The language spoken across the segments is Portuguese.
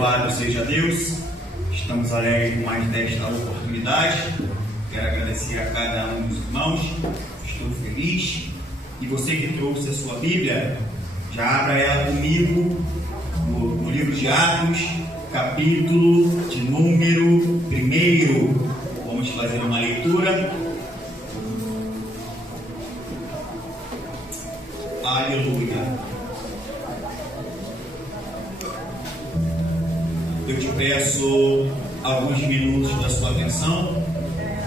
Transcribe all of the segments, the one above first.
Louvado seja Deus, estamos alegres com mais desta oportunidade. Quero agradecer a cada um dos irmãos, estou feliz. E você que trouxe a sua Bíblia, já abra ela comigo no livro de Atos, capítulo de número 1. Vamos fazer uma leitura. Aleluia. Eu te peço alguns minutos da sua atenção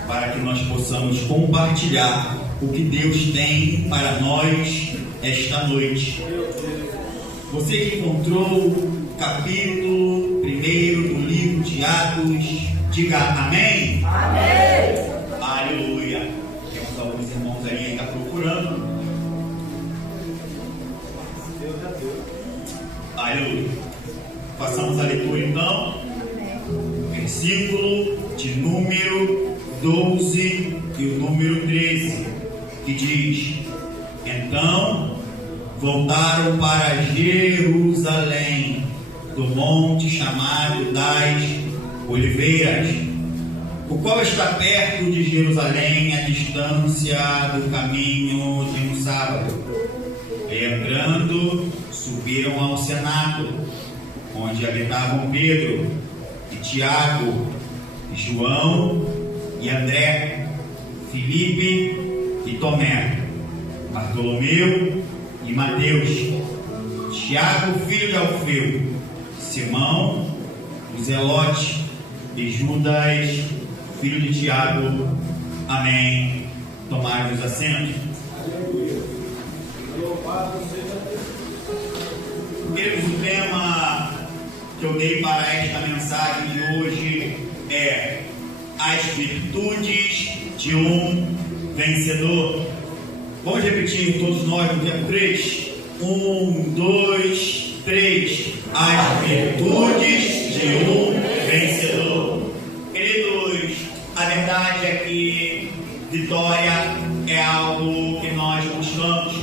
para que nós possamos compartilhar o que Deus tem para nós esta noite. Você que encontrou o capítulo 1 do livro de Atos, diga amém? Amém! Aleluia! Temos alguns irmãos aí que estão procurando. Aleluia! Passamos a leitura então, versículo de número 12 e o número 13, que diz: Então voltaram para Jerusalém, do monte chamado das Oliveiras, o qual está perto de Jerusalém, a distância do caminho de um sábado. E entrando, subiram ao cenáculo, onde habitavam Pedro, e Tiago, e João, e André, Filipe e Tomé, Bartolomeu e Mateus, Tiago, filho de Alfeu, Simão, o Zelote, e Judas, filho de Tiago. Amém. Tomai os assentos. Queridos, o tema que eu dei para esta mensagem de hoje é as virtudes de um vencedor. Vamos repetir todos nós no tempo 3? 1, 2, 3. As virtudes de um vencedor. Queridos, a verdade é que vitória é algo que nós buscamos.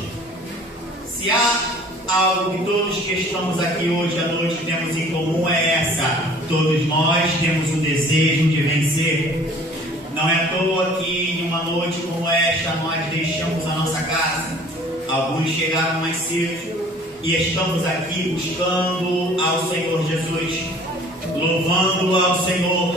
Se há algo que todos que estamos aqui hoje à noite temos em comum, é essa: todos nós temos o desejo de vencer. Não é à toa que em uma noite como esta nós deixamos a nossa casa. Alguns chegaram mais cedo e estamos aqui buscando ao Senhor Jesus, louvando ao Senhor,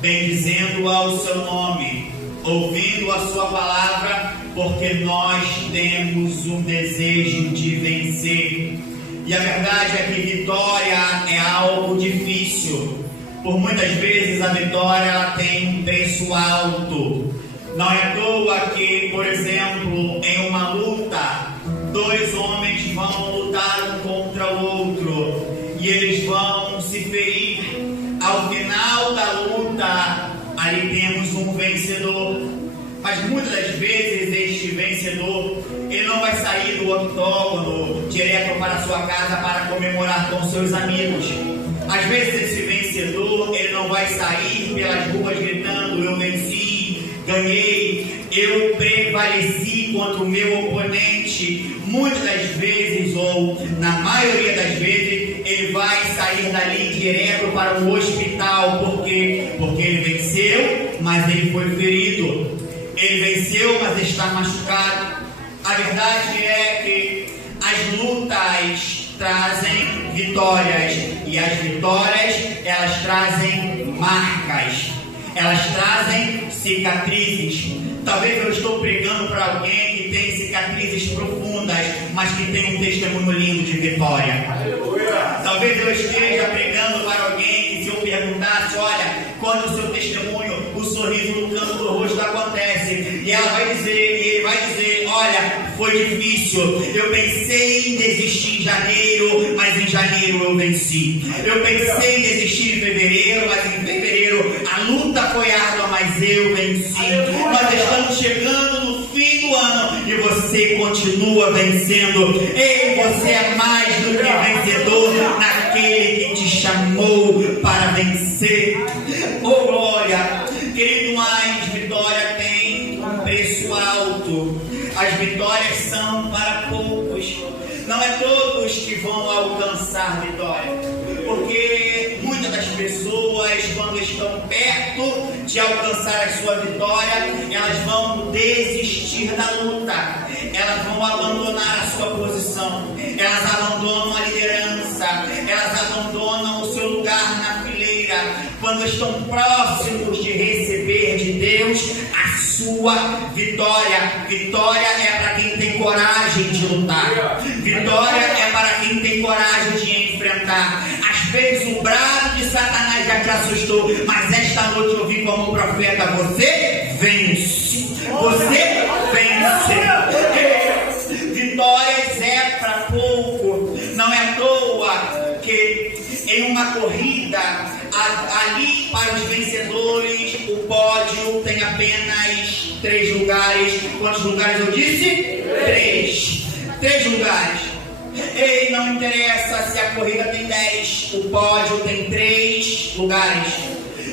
bendizendo ao seu nome, ouvindo a sua palavra, porque nós temos um desejo de vencer. E a verdade é que vitória é algo difícil. Por muitas vezes a vitória ela tem um preço alto. Não é à toa que, por exemplo, em uma luta, 2 homens vão lutar um contra o outro e eles vão se ferir. Ao final da luta, ali temos um vencedor. Mas muitas das vezes este vencedor, ele não vai sair do octógono direto para a sua casa para comemorar com seus amigos. Às vezes esse vencedor, ele não vai sair pelas ruas gritando: eu venci, ganhei, eu prevaleci contra o meu oponente. Muitas das vezes, ou na maioria das vezes, ele vai sair dali direto para o hospital. Por quê? Porque ele venceu, mas ele foi ferido. Ele venceu, mas está machucado. A verdade é que as lutas trazem vitórias, e as vitórias, elas trazem marcas, elas trazem cicatrizes. Talvez eu estou pregando para alguém que tem cicatrizes profundas, mas que tem um testemunho lindo de vitória. Talvez eu esteja pregando para alguém que, se eu perguntasse: olha, quando o seu testemunho, o sorriso no canto do rosto acontece, e ela vai dizer, e ele vai dizer: olha, foi difícil, eu pensei em desistir em janeiro, mas em janeiro eu venci. Eu pensei em desistir em fevereiro, mas em fevereiro a luta foi árdua, mas eu venci. Nós estamos chegando no fim do ano e você continua vencendo. Ei, você é mais do que vencedor naquele que te chamou para vencer. Oh glória! Querido, mas vitória tem um preço alto. As vitórias são para poucos. Não é todos que vão alcançar vitória, porque perto de alcançar a sua vitória, elas vão desistir da luta, elas vão abandonar a sua posição, elas abandonam a liderança, elas abandonam o seu lugar na fileira, quando estão próximos de receber de Deus a sua vitória. Vitória é para quem tem coragem de lutar, vitória é para quem tem coragem de enfrentar. Às vezes o brado de Satanás já te assustou, mas esta noite eu vim como profeta: você vence, você vence. Vitórias é para pouco, não é à toa que em uma corrida, ali para os vencedores, o pódio tem apenas 3 lugares. Quantos lugares eu disse? 3 lugares. E não interessa se a corrida tem 10, o pódio tem 3 lugares.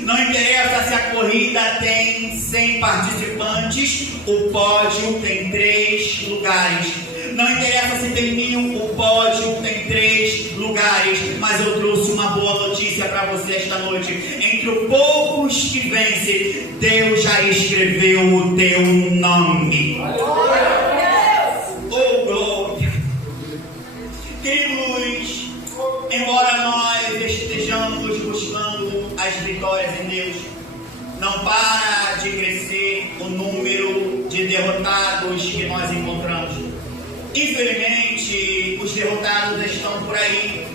Não interessa se a corrida tem 100 participantes, o pódio tem 3 lugares. Não interessa se tem 1000, o pódio tem 3 lugares. Mas eu trouxe uma boa notícia para você esta noite. Entre os poucos que vencem, Deus já escreveu o teu nome. Oh, glória! Queridos, embora nós estejamos buscando as vitórias em Deus, não para de crescer o número de derrotados que nós encontramos. Infelizmente, os derrotados estão por aí.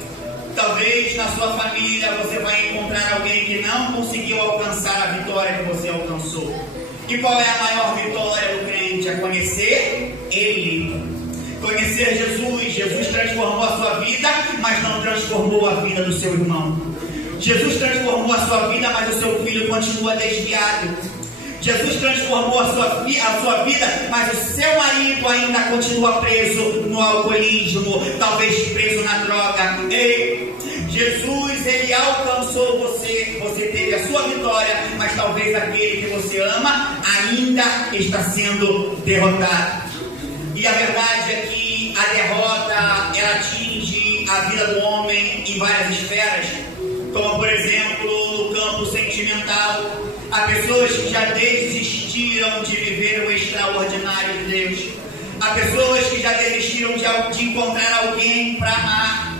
Talvez na sua família você vai encontrar alguém que não conseguiu alcançar a vitória que você alcançou. E qual é a maior vitória do crente? É conhecer Ele. Conhecer Jesus. Jesus transformou a sua vida, mas não transformou a vida do seu irmão. Jesus transformou a sua vida, mas o seu filho continua desviado. Jesus transformou a sua vida, mas o seu marido ainda continua preso no alcoolismo, talvez preso na droga. Ei, Jesus, Ele alcançou você, você teve a sua vitória, mas talvez aquele que você ama ainda está sendo derrotado. E a verdade é que a derrota, ela atinge a vida do homem em várias esferas, como por exemplo no campo sentimental. Há pessoas que já desistiram de viver o extraordinário de Deus. Há pessoas que já desistiram de encontrar alguém para amar.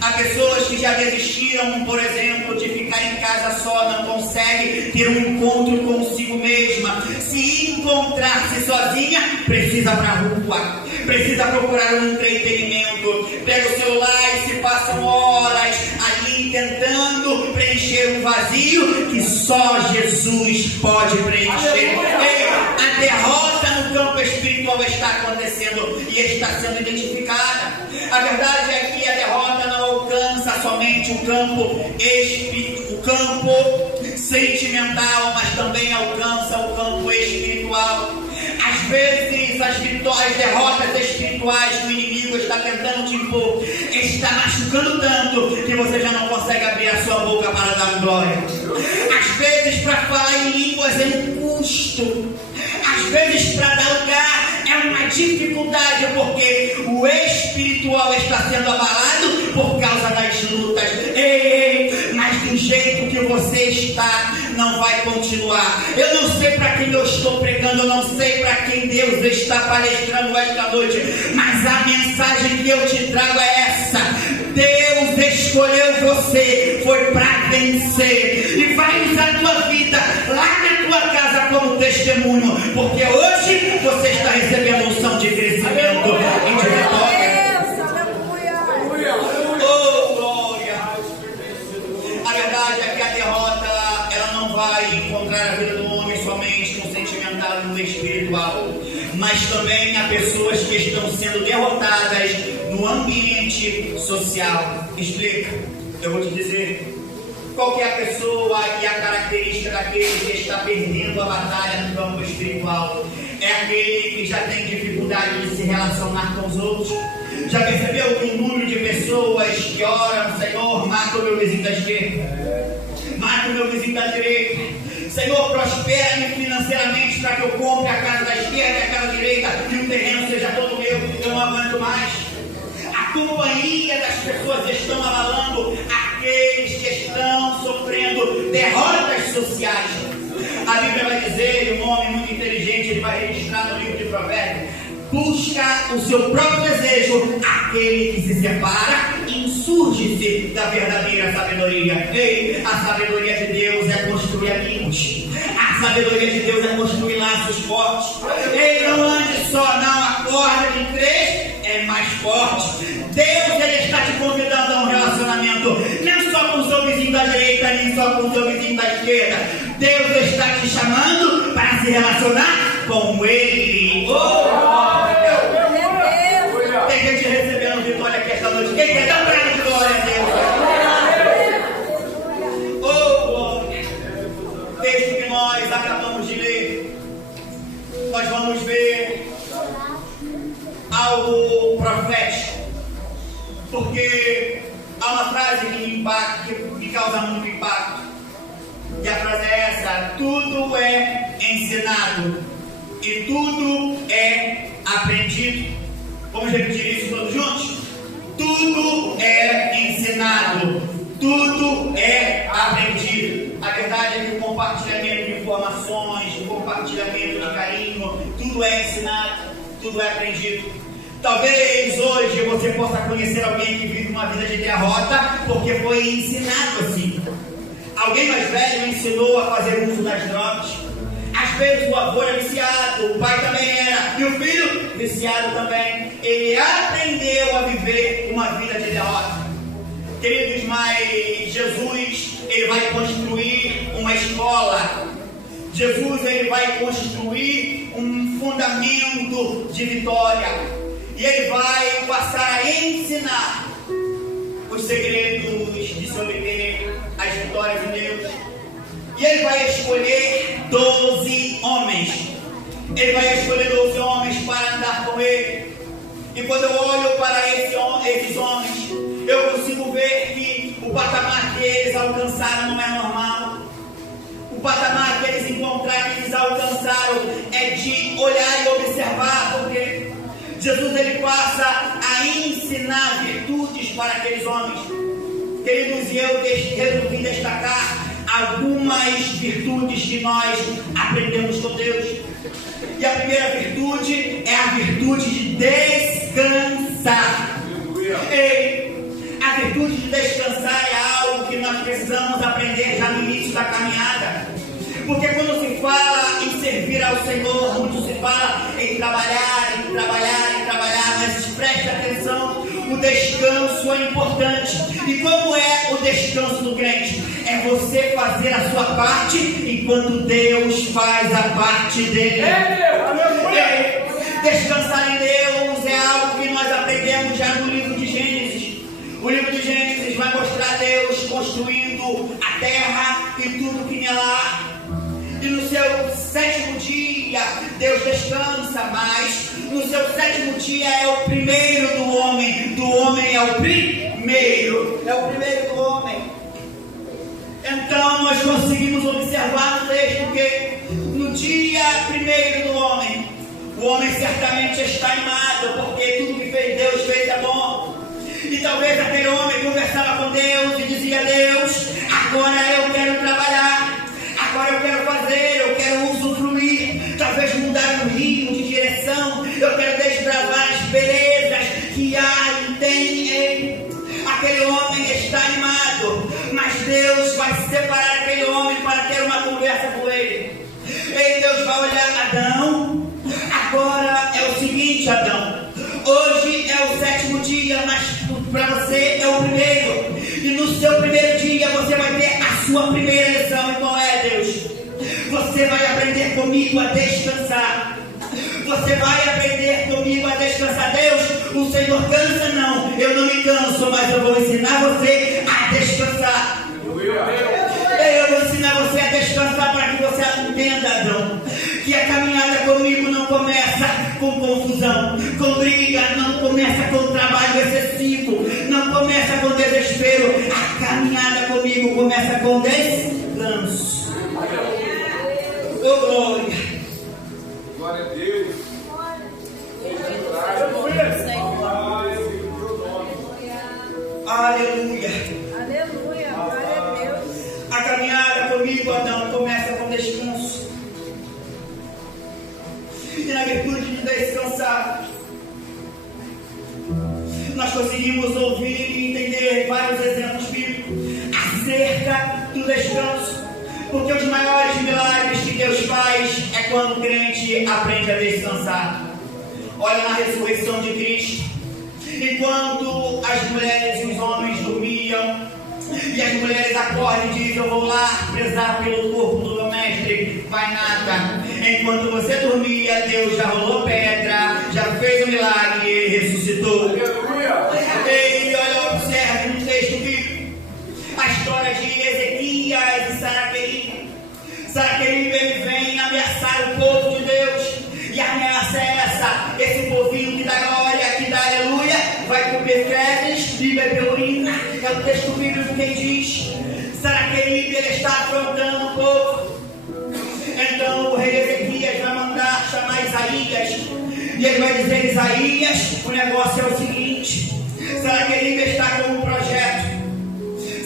Há pessoas que já desistiram, por exemplo, de ficar em casa só, não consegue ter um encontro consigo mesma. Se encontrar-se sozinha, precisa para a rua, precisa procurar um entretenimento. Pega o celular e se passam horas ali tentando preencher um vazio que só Jesus pode preencher. A derrota no campo espiritual está acontecendo e está sendo identificada. A verdade é que a derrota não alcança somente o campo sentimental, mas também alcança o campo espiritual. Às vezes as derrotas espirituais que o inimigo está tentando te impor está machucando tanto que você já não consegue abrir a sua boca para dar glória. Às vezes para falar em línguas é um custo. Às vezes para dar lugar é uma dificuldade, porque o espiritual está sendo abalado por causa das lutas. Mas do jeito que você está, não vai continuar. Eu não sei para quem eu estou pregando, eu não sei para quem Deus está palestrando esta noite, mas a mensagem que eu te trago é essa: Deus escolheu você, foi para vencer, e vai usar a tua vida lá na tua casa como testemunho, porque hoje você está recebendo unção de crescimento e de vitória. Oh, glória! A verdade é que a derrota, ela não vai encontrar a vida do homem somente no sentimental e no espiritual, mas também há pessoas que estão sendo derrotadas no ambiente social. Explica, eu vou te dizer. Qual que é a pessoa e a característica daquele que está perdendo a batalha no campo espiritual? É aquele que já tem dificuldade de se relacionar com os outros. Já percebeu que o número de pessoas que oram: Senhor, mata o meu vizinho da esquerda, mata o meu vizinho da direita, Senhor, prospera-me financeiramente para que eu compre a casa da esquerda e a casa da direita e o terreno seja todo meu, eu não aguento mais. A companhia das pessoas estão abalando aqueles que estão sofrendo derrotas sociais. registrado no livro de Provérbios, busca o seu próprio desejo, aquele que se separa, insurge-se da verdadeira sabedoria. Ei, a sabedoria de Deus é construir amigos. A sabedoria de Deus é construir laços fortes. Ei, não ande só, não. A corda de 3 é mais forte. Deus, Ele está te convidando a um relacionamento, não só com o seu vizinho da direita, nem só com o seu vizinho da esquerda. Deus está te chamando para se relacionar com Ele. Tem gente recebendo vitória aqui esta noite. Quem quer dar um grande de glória a Deus? Glória! Texto que nós acabamos de ler, nós vamos ver algo profético, porque há uma frase que me causa muito impacto, e a frase é essa: tudo é ensinado e tudo é aprendido. Vamos repetir isso todos juntos? Tudo é ensinado, tudo é aprendido. A verdade é que o compartilhamento de informações, o compartilhamento de carinho, tudo é ensinado, tudo é aprendido. Talvez hoje você possa conhecer alguém que vive uma vida de derrota porque foi ensinado assim. Alguém mais velho ensinou a fazer uso das drogas. Às vezes o avô era viciado, o pai também era, e o filho viciado também. Ele aprendeu a viver uma vida de derrota. Queridos, mas Jesus, Ele vai construir uma escola. Jesus, Ele vai construir um fundamento de vitória. E Ele vai passar a ensinar os segredos de se obter as vitórias de Deus. E Ele vai escolher 12 homens. Ele vai escolher 12 homens para andar com Ele. E quando eu olho para esses homens, eu consigo ver que o patamar que eles alcançaram não é normal. O patamar que eles encontraram, que eles alcançaram, é de olhar e observar, porque Jesus, Ele passa a ensinar virtudes para aqueles homens. Queridos, e eu resolvi destacar algumas virtudes que nós aprendemos com Deus. E a primeira virtude é a virtude de descansar. Ei, a virtude de descansar é algo que nós precisamos aprender já no início da caminhada. Porque quando se fala em servir ao Senhor, muito se fala em trabalhar, mas preste atenção, o descanso é importante. E como é o descanso do crente? É você fazer a sua parte enquanto Deus faz a parte dele. Descansar em Deus é algo que nós aprendemos já no livro de Gênesis. O livro de Gênesis vai mostrar Deus construindo a terra e tudo que nela há. E no seu 7º dia, Deus descansa, mas no seu 7º dia é o primeiro do homem. Do homem é o primeiro do homem. Então nós conseguimos observar no texto que no dia 1º do homem, o homem certamente está animado, porque tudo que Deus fez é bom. E talvez aquele homem conversava com Deus e dizia: Deus, agora eu quero trabalhar, agora eu quero fazer, eu quero usufruir, talvez mudar um rio de direção, eu quero desbravar as belezas que há e tem em. Aquele homem está animado, mas Deus vai separar aquele homem para ter uma conversa com ele. E Deus vai olhar: Adão, agora é o seguinte, Adão, hoje é o 7º dia, mas para você é o primeiro. E no seu 1º dia você vai ter a sua primeira lição. E qual é, Deus? Você vai aprender comigo a descansar. Você vai aprender comigo a descansar. Deus, o Senhor cansa? Não, eu não me canso, mas eu vou ensinar você a descansar. Eu vou ensinar você a descansar para que você entenda, Adão, que a caminhada comigo não começa com confusão, com briga, não começa com trabalho excessivo, não começa com desespero. A caminhada comigo começa com descanso. Oh, glória! Glória a Deus! Aleluia! Aleluia! Glória a Deus! A caminhada comigo, Adão, começa com descanso. descanso, porque os maiores milagres que Deus faz é quando o crente aprende a descansar. Olha na ressurreição de Cristo, enquanto as mulheres e os homens dormiam, e as mulheres acordam e dizem: eu vou lá prezar pelo corpo do meu mestre. Vai nada. Enquanto você dormia, Deus já rolou pedra, já fez um milagre e ele ressuscitou. E olha, observe no texto bíblico a história de Ezequias e Saraqueribe. Saraqueribe, ele vem ameaçar o povo de Deus. E a ameaça é essa: esse povinho que dá glória, que dá aleluia, vai comer fezes e beber urina. É o texto bíblico que diz. Saraqueribe, ele está afrontando o povo. Então o rei Ezequias vai mandar chamar Isaías. E ele vai dizer: Isaías, o negócio é o seguinte. Saraqueribe está com um projeto.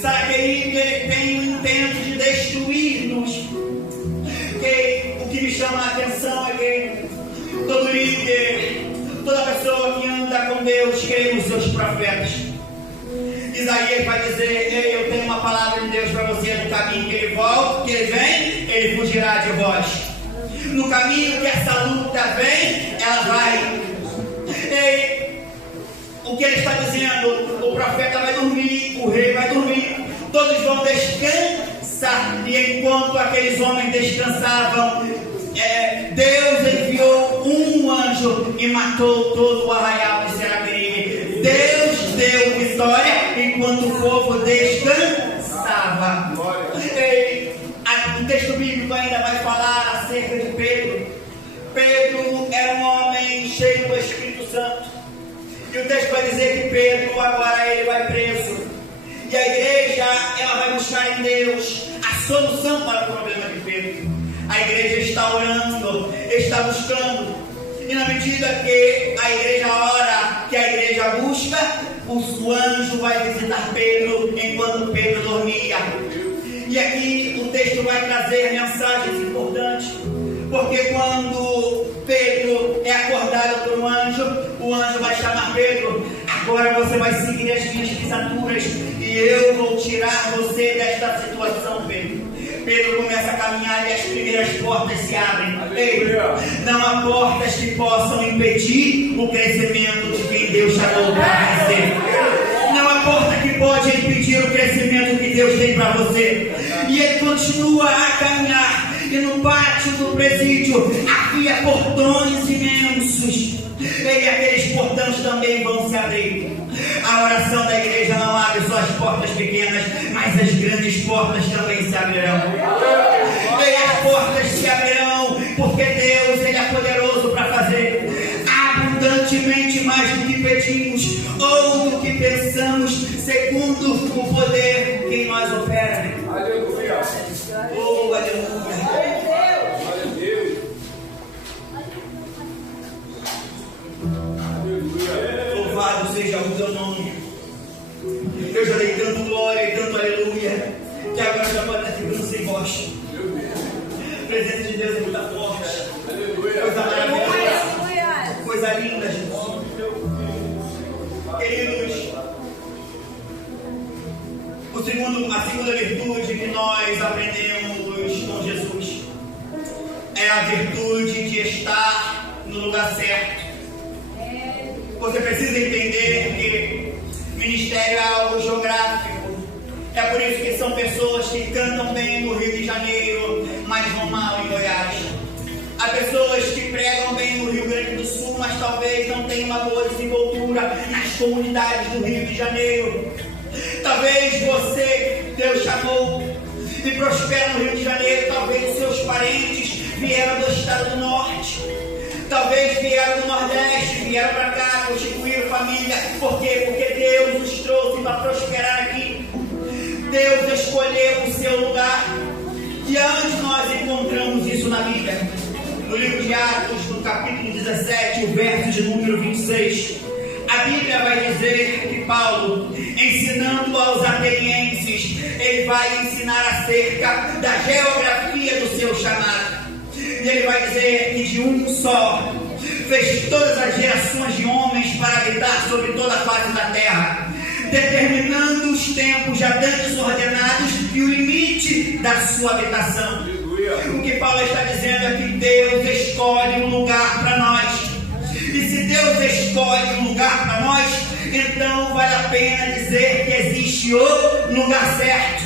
Saraqueribe, ele tem o intento de destruir-nos. O que me chama a atenção é que todo líder, toda pessoa que anda com Deus, crê nos seus profetas. Isaías vai dizer: ei, eu tenho uma palavra de Deus para você. No caminho que ele volta, que ele vem, ele fugirá de vós. No caminho que essa luta vem, ela vai. Ei, o que ele está dizendo? O profeta vai dormir, o rei vai dormir, todos vão descansar. E enquanto aqueles homens descansavam, Deus enviou um anjo e matou todo o arraial de Saraqueribe. Deus deu vitória enquanto o povo descansava. O texto bíblico ainda vai falar acerca de Pedro. Pedro era um homem cheio do Espírito Santo. E o texto vai dizer que Pedro agora ele vai preso. E a igreja ela vai buscar em Deus a solução para o problema de Pedro. A igreja está orando, está buscando. E na medida que a igreja ora, que a igreja busca, o anjo vai visitar Pedro enquanto Pedro dormia. E aqui o texto vai trazer mensagens importantes. Porque quando Pedro é acordado por um anjo, o anjo vai chamar Pedro: agora você vai seguir as minhas pisaduras e eu vou tirar você desta situação, Pedro. Pedro começa a caminhar e as primeiras portas se abrem. Ei, não há portas que possam impedir o crescimento de quem Deus chamou para vencer. Não há porta que pode impedir o crescimento que Deus tem para você. E ele continua a caminhar. E no pátio do presídio havia portões imensos. E aqueles portões também vão se abrir. A oração da igreja não abre só as portas pequenas, mas as grandes portas também se abrirão. E as portas se abrirão, porque Deus ele é poderoso para fazer abundantemente mais do que pedimos ou do que pensamos, segundo o poder que em nós opera. Aleluia. Oh, aleluia. Louvado seja o teu nome. Eu já dei tanto glória e tanto aleluia, que agora já pode estar ficando sem voz. A presença de Deus é muito forte. Coisa maravilhosa. Coisa linda, Jesus. Queridos, a segunda virtude que nós aprendemos com Jesus é a virtude de estar no lugar certo. Você precisa entender que ministério é algo geográfico. É por isso que são pessoas que cantam bem no Rio de Janeiro, mas vão mal em Goiás. Há pessoas que pregam bem no Rio Grande do Sul, mas talvez não tenham uma boa desenvoltura nas comunidades do Rio de Janeiro. Talvez você, Deus chamou e prospera no Rio de Janeiro, talvez os seus parentes vieram do estado do Norte. Talvez vieram do Nordeste, vieram para cá, constituíram família. Por quê? Porque Deus os trouxe para prosperar aqui. Deus escolheu o seu lugar. E aonde nós encontramos isso na Bíblia? No livro de Atos, no capítulo 17, o verso de número 26. A Bíblia vai dizer que Paulo, ensinando aos atenienses, ele vai ensinar acerca da geografia do seu chamado. E ele vai dizer que de um só fez todas as gerações de homens para habitar sobre toda a face da terra, determinando os tempos já dantes ordenados que o limite da sua habitação. O que Paulo está dizendo é que Deus escolhe um lugar para nós. E se Deus escolhe um lugar para nós, então vale a pena dizer que existe o lugar certo.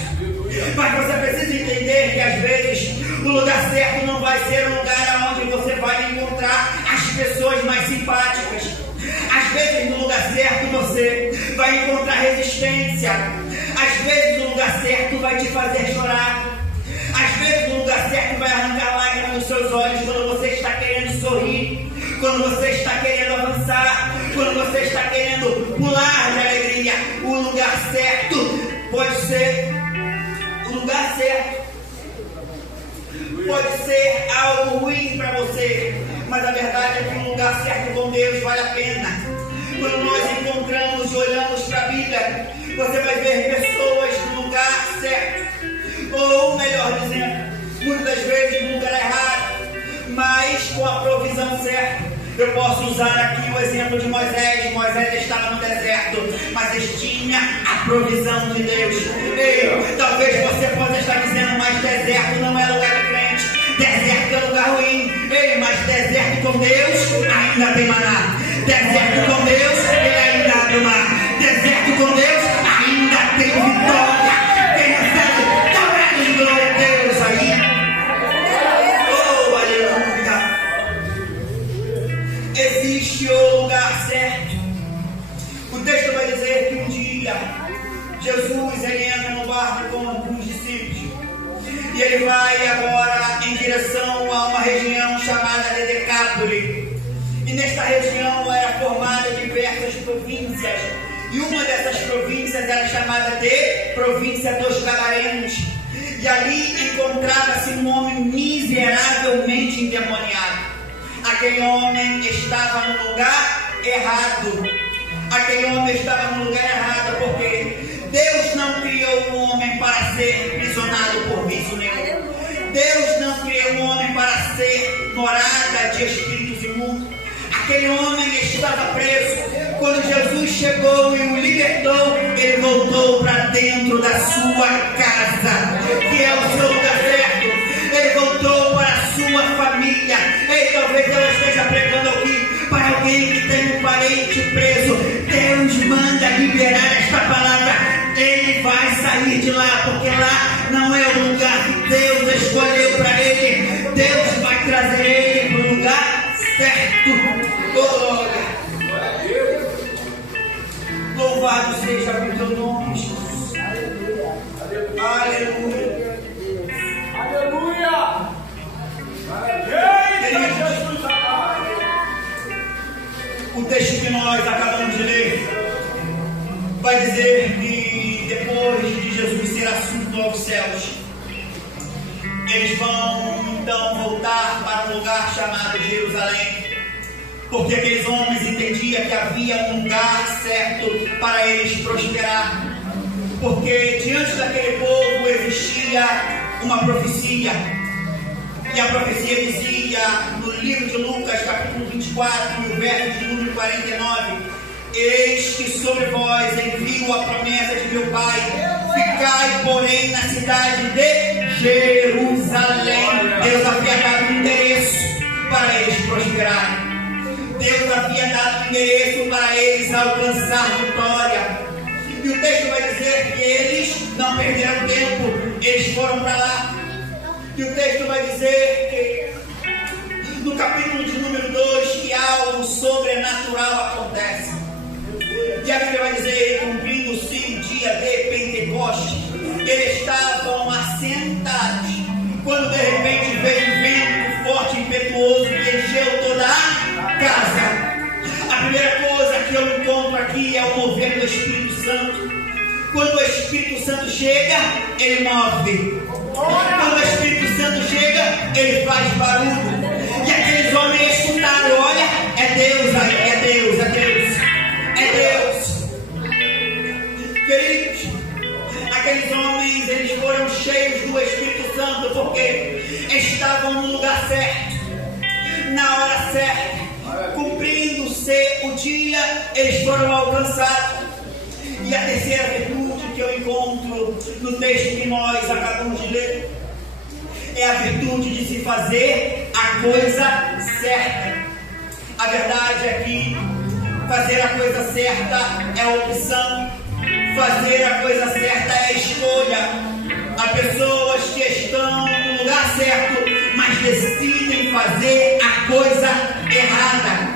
Mas você precisa entender que às vezes o lugar certo não vai ser um lugar onde você vai encontrar as pessoas mais simpáticas. Às vezes no lugar certo você vai encontrar resistência. Às vezes no lugar certo vai te fazer chorar. Às vezes no lugar certo vai arrancar lágrimas dos seus olhos quando você está querendo sorrir, quando você está querendo avançar, quando você está querendo pular de alegria. O lugar certo pode ser o lugar certo. Pode ser algo ruim para você, mas a verdade é que um lugar certo com Deus vale a pena. Quando nós encontramos e olhamos para a Bíblia, você vai ver pessoas no lugar certo. Ou melhor dizendo, muitas vezes no lugar errado, mas com a provisão certa. Eu posso usar aqui o exemplo de Moisés. Moisés estava no deserto, mas ele tinha a provisão de Deus. Ei, talvez você possa estar dizendo, mas deserto não é lugar de crente, deserto é lugar ruim. Ei, mas deserto com Deus ainda tem maná. Deserto com Deus, ele ainda abre o mar. Deserto com Deus ainda tem vitória. Quem recebe, dá glória a Deus aí. Oh, aleluia. Existe o lugar certo. O texto vai dizer que um dia Jesus ele entra no barco com alguns discípulos e ele vai agora em direção a uma região chamada de Decápolis. E nesta região era formada diversas províncias e uma dessas províncias era chamada de Província dos Gadarenos. E ali encontrava-se um homem miseravelmente endemoniado. Aquele homem estava no lugar errado. Aquele homem estava no lugar errado porque Deus não criou o homem para ser prisionado por vício nenhum. Deus não criou o homem para ser morada de espíritos imundos. Aquele homem estava preso. Quando Jesus chegou e o libertou, ele voltou para dentro da sua casa, que é o seu lugar certo. Ele voltou para a sua família. E talvez eu esteja pregando aqui para alguém que tem um parente preso. Deus manda liberar esta palavra. Ele vai sair de lá, porque lá não é o lugar que Deus escolheu para ele. Deus vai trazer ele para o lugar certo. Glória. Louvado seja o teu nome, Jesus. Aleluia. Aleluia. O texto que nós acabamos de ler vai dizer que depois de Jesus ser assunto aos céus, eles vão então voltar para um lugar chamado Jerusalém, porque aqueles homens entendiam que havia um lugar certo para eles prosperar, porque diante daquele povo existia uma profecia. E a profecia dizia no livro de Lucas, capítulo 24, no verso de número 49: eis que sobre vós envio a promessa de meu Pai, ficai, porém, na cidade de Jerusalém. Deus havia dado um endereço para eles prosperarem. Deus havia dado um endereço para eles alcançar vitória. E o texto vai dizer que eles não perderam tempo, eles foram para lá. E o texto vai dizer que no capítulo de número 2 que algo sobrenatural acontece. E a Bíblia vai dizer, cumprindo-se o dia de Pentecostes, eles estavam assentados, quando de repente veio um vento forte e impetuoso que encheu toda a casa. A primeira coisa que eu encontro aqui é o mover do Espírito Santo. Quando o Espírito Santo chega, ele move. Quando o Espírito Santo chega, ele faz barulho. E aqueles homens escutaram: olha, é Deus aí, é Deus, é Deus, é Deus. Queridos, aqueles homens, eles foram cheios do Espírito Santo, porque estavam no lugar certo, na hora certa, cumprindo-se o dia, eles foram alcançados. E a terceira virtude que eu encontro no texto que nós acabamos de ler é a virtude de se fazer a coisa certa. A verdade é que fazer a coisa certa é a opção, fazer a coisa certa é a escolha. Há pessoas que estão no lugar certo, mas decidem fazer a coisa errada.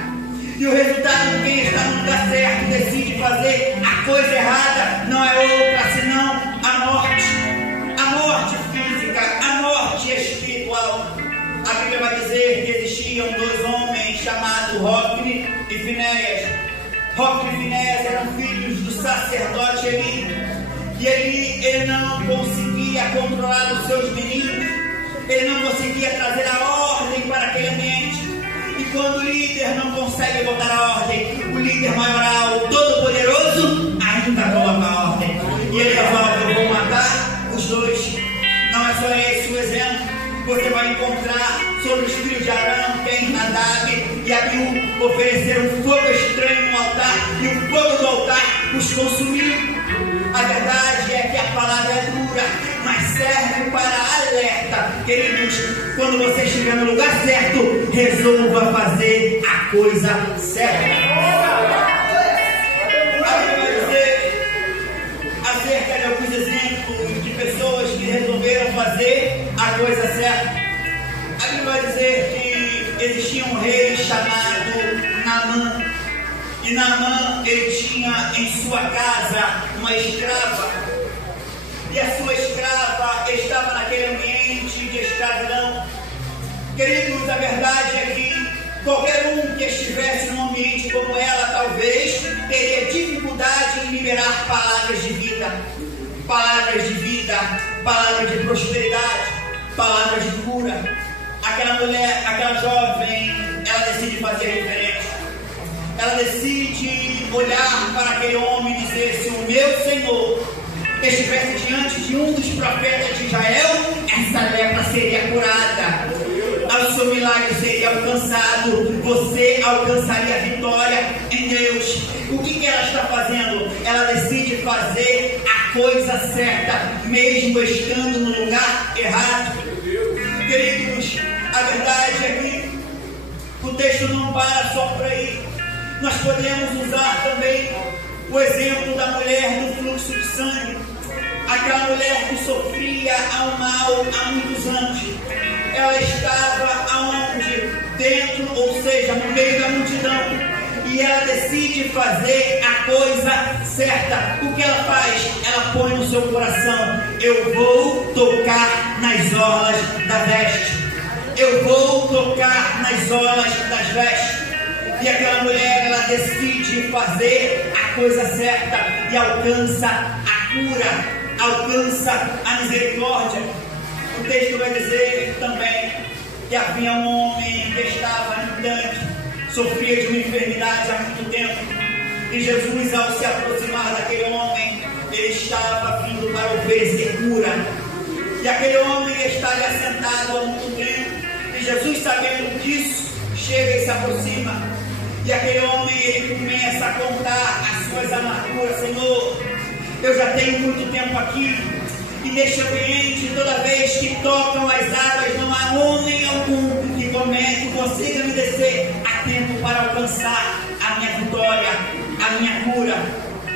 E o resultado de quem está no lugar certo decide fazer a coisa errada não é outra senão a morte física, a morte espiritual. A Bíblia vai dizer que existiam dois homens chamados Hofni e Finéias. Hofni e Finéias eram filhos do sacerdote Eli. E ele não conseguia controlar os seus meninos, ele não conseguia trazer a ordem para aquele ambiente. E quando o líder não consegue botar a ordem, o líder maioral, todo-poderoso, ainda coloca a ordem. E ele resolve: eu vou matar os dois. Não é só esse o exemplo. Você vai encontrar sobre os filhos de Arão, quem, Nadab e Abiú ofereceram um fogo estranho no altar, e o fogo do altar os consumiu. A verdade é que a palavra é dura, mas serve para alerta. Queridos, quando você estiver no lugar certo, resolva fazer a coisa certa. A Bíblia vai dizer acerca de alguns exemplos de pessoas que resolveram fazer a coisa certa. A Bíblia vai dizer que existia um rei chamado Naamã. E Naamã, ele tinha em sua casa uma escrava. E a sua escrava estava naquele ambiente de escravidão. Queridos, a verdade é que qualquer um que estivesse num ambiente como ela, talvez, teria dificuldade em liberar palavras de vida. Palavras de vida, palavras de prosperidade, palavras de cura. Aquela mulher, aquela jovem, ela decide fazer diferente. Ela decide olhar para aquele homem e dizer: se o meu Senhor estivesse diante de um dos profetas de Israel, essa lepra seria curada, o seu milagre seria alcançado, você alcançaria a vitória em Deus. O que ela está fazendo? Ela decide fazer a coisa certa, mesmo estando no lugar errado. Queridos, a verdade é que o texto não para só por aí. Nós podemos usar também o exemplo da mulher do fluxo de sangue. Aquela mulher que sofria ao mal há muitos anos. Ela estava aonde? Dentro, ou seja, no meio da multidão. E ela decide fazer a coisa certa. O que ela faz? Ela põe no seu coração: eu vou tocar nas orlas da veste. Eu vou tocar nas orlas das vestes. E aquela mulher, ela decide fazer a coisa certa e alcança a cura, alcança a misericórdia. O texto vai dizer também que havia um homem que estava no tanque, sofria de uma enfermidade há muito tempo. E Jesus, ao se aproximar daquele homem, ele estava vindo para oferecer cura. E aquele homem está ali assentado há muito tempo. E Jesus, sabendo disso, chega e se aproxima. E aquele homem, ele começa a contar as suas amarguras. Senhor, eu já tenho muito tempo aqui, e neste ambiente, toda vez que tocam as águas, não há homem algum que consiga me descer a tempo para alcançar a minha vitória, a minha cura.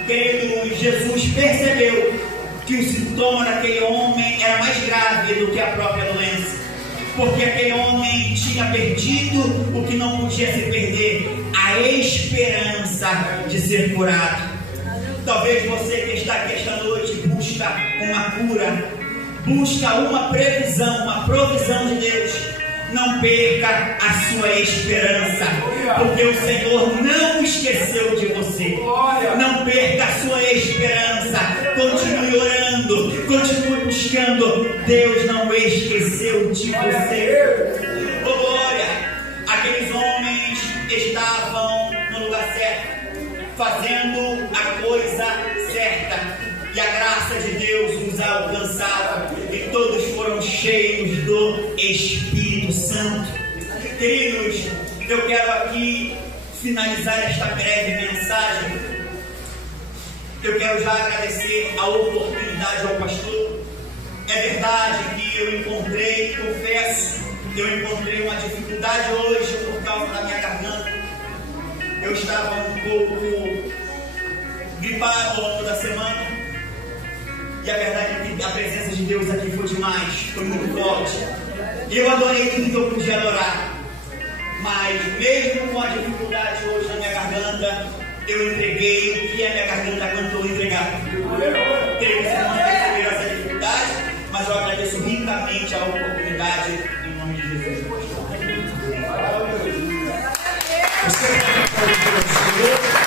Querido, Jesus percebeu que o sintoma daquele homem era mais grave do que a própria doença. Porque aquele homem tinha perdido o que não podia se perder: a esperança de ser curado. Talvez você que está aqui esta noite busca uma cura, busca uma previsão, uma provisão de Deus. Não perca a sua esperança, porque o Senhor não esqueceu de você. Não perca a sua esperança. Continue orando, continue buscando. Deus não esqueceu de você. Oh glória! Aqueles homens estavam no lugar certo, fazendo a coisa certa. E a graça de Deus os alcançava, e todos foram cheios do Espírito Santo. Queridos, eu quero aqui finalizar esta breve mensagem Eu quero já agradecer a oportunidade ao pastor. É verdade que eu encontrei, confesso, eu encontrei uma dificuldade hoje por causa da minha garganta. Eu estava um pouco gripado ao longo da semana. E a verdade é que a presença de Deus aqui foi demais, foi muito forte. E eu adorei tudo que eu podia adorar. Mas mesmo com a dificuldade hoje na minha garganta, eu entreguei o que a minha garganta aguentou entregar. Creio que vocês não perceberam essa dificuldade, mas eu agradeço ricamente a oportunidade em nome de Jesus. Você